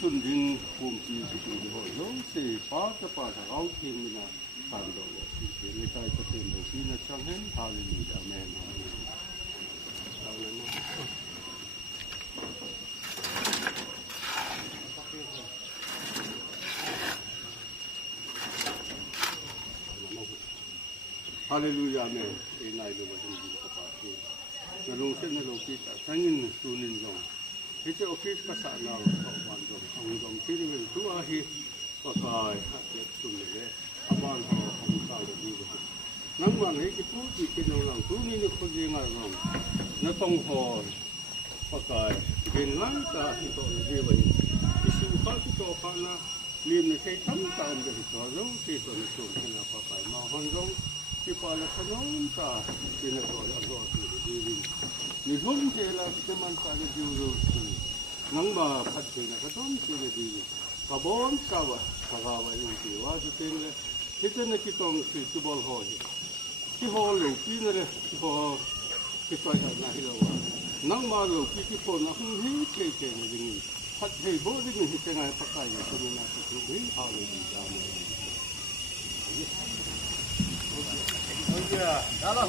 sundin kumpi sundin ho long se pa ta rau king na pan do le ni tai ta ten do na chang hen hallelujah amen hallelujah amen in lai lo ba ni ka pa ni lo sen lo ki ta sangin sunin lo Itu office kasana kawan dong, angdom kiri itu ahi pakai hati sunile, aman ho angkal di situ. Nangman ini itu bikin orang tu ni kerja ngarang, natong ho pakai dengan ta itu lebih baik. Isu hal itu karena lim ni saya tam dari itu, itu itu kena pakai. Mahon dong si pala kanon ta kena pakai agak tu. Ni hom jela teman kali juru nang ba phatte na katon sile di kabon kawa kagawa yung tiwa sa tinle kita na kitong si tubol ho si ho lo pinere si ho kita na hilawa nang ma lo kipo na hin keke ni dingin phatte bo dingin hite na pakai ko na sa tuwi halo di damo Oya, halo.